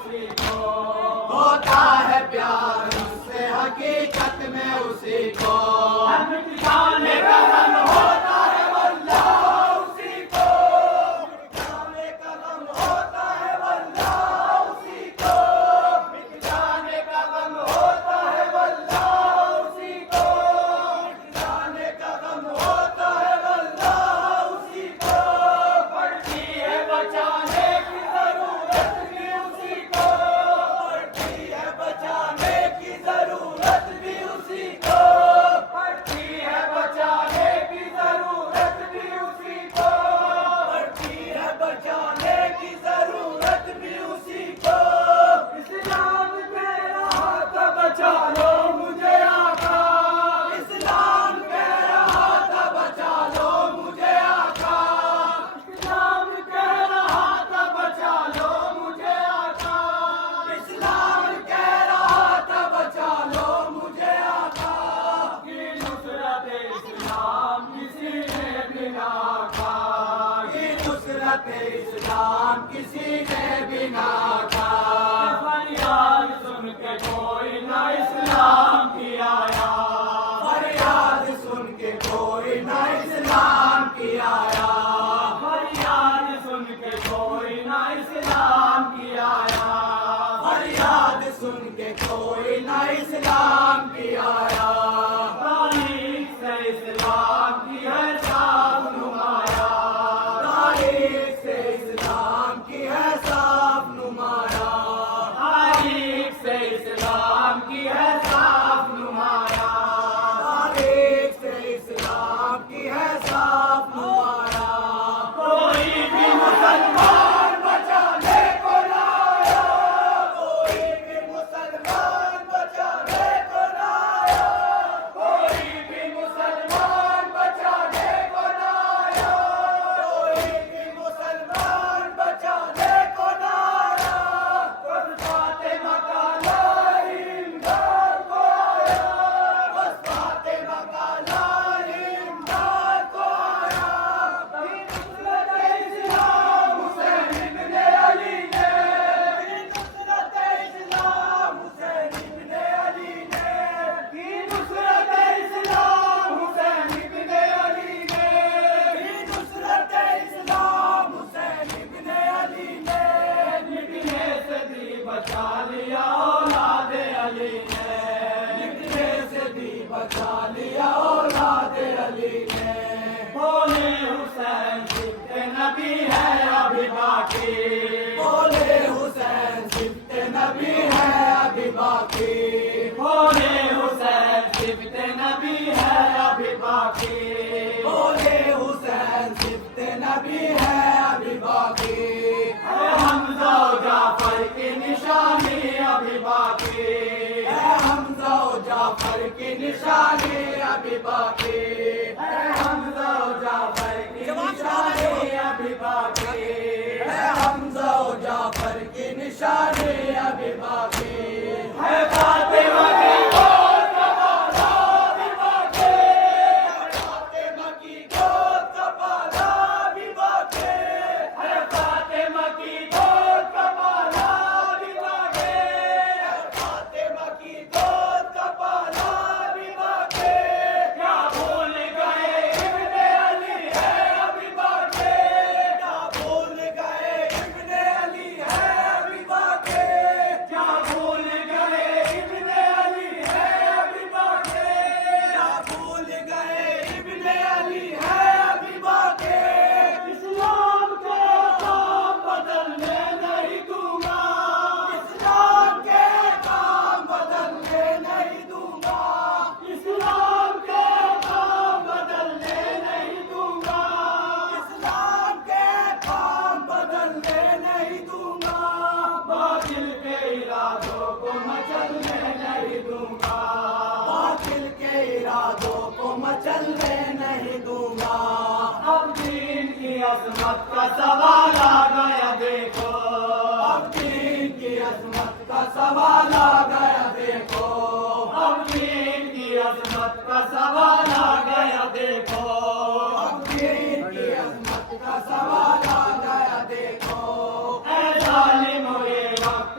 اسی کو ہوتا ہے پیار اس سے حقیقت میں اسی کو مٹ جانے کا غم ہوتا ہے واللہ اسی کو مٹ جانے کا غم ہوتا ہے واللہ اسی کو مٹ جانے کا غم ہوتا ہے واللہ اسی کو مٹ جانے کا غم ہوتا ہے واللہ اسی کو پڑتی ہے بچانے کی ضرورت بھی اسی کو پڑتی ہے بچانے کی ضرورت بھی اسی کو پڑتی ہے بچانے کی ضرورت بھی اسی کو پڑتی ہے بچانے کی ضرورت بھی اسی کو اسلام کہہ رہا تھا بچا لو مجھے آقا اسلام کہہ رہا تھا بچا لو مجھے آقا اسلام کہہ رہا تھا بچا لو مجھے آقا اسلام کہہ رہا تھا بچا لو مجھے آقا کی نصرت اسلام کسی نے بھی نہ کھا کی نصرت اسلام کسی نے بھی نہ کھا فریاد سن کے کوئی نہ اسلام کی آیا فریاد سن کے کوئی نہ اسلام کی آیا فریاد سن کے کوئی نہ اسلام کی آیا فریاد سن کے کوئی نہ اسلام کی آیا تاریخ سے اسلام کی ہے صاف نمایاں تاریخ سے اسلام کی ہے صاف نمایاں تاریخ سے اسلام کی ہے صاف نمایاں تاریخ سے اسلام کی ہے صاف نمایاں کوئی بھی مسلمان بچانے کو نہ آیا کوئی بھی مسلمان بچانے کو نہ آیا کوئی بھی مسلمان بچانے کو نہ آیا کوئی بھی مسلمان بچانے کو نہ آیا بس فاطمہ کا لال امداد کو آیا بس فاطمہ کا لال امداد کو آیا نصرت اسلام حسین ابن علی نے نصرت اسلام حسین ابن علی نے نصرت اسلام حسین ابن علی نے نصرت اسلام حسین ابن علی نے مٹنے سے بھی بچا لیا اولاد علی نے مٹنے سے بھی بچا لیا اولاد علی نے بولے حسین صفت نبی ہے ابھی باقی بولے حسین صفت نبی ہے ابھی باقی بولے حسین صفت نبی ہے ابھی باقی بولے حسین صفت نبی ہے ابھی باقی ہے حمزہ و جعفر کی نشانی ابھی باقی ہے حمزہ و جعفر کی نشانی ابھی باقی ہے حمزہ و جعفر کی نشانی ابھی باقی ہے حمزہ و جعفر کی نشانی ابھی باقی ہے فاطمہ کی گود کا بالا ابھی باقی ہے فاطمہ کی گود کا بالا ابھی باقی ہے فاطمہ کی گود کا بالا ابھی باقی ہے فاطمہ کی گود کا بالا ابھی باقی کیا بھول گئے ابن علی ہے ابھی باقی کیا بھول گئے ابن علی ہے ابھی باقی کیا بھول گئے ابن علی ہے ابھی باقی کیا بھول گئے ابن علی ہے ابھی باقی اسلام کے کام بدلنے نہیں دوں گا اسلام کے کام بدلنے نہیں دوں گا اسلام کے کام بدلنے نہیں دوں گا اسلام کے کام بدلنے نہیں دوں گا باطل کے ارادوں کو مچلنے نہیں دوں گا باطل کے ارادوں کو مچلنے نہیں دوں گا اب دین کی عظمت کا سوال آ گیا دیکھو اب دین کی عظمت کا سوال آ گیا دیکھو اب دین کی عظمت کا سوال آ گیا دیکھو اب دین کی عظمت کا سوال آ گیا دیکھو اے ظالم یہ وقت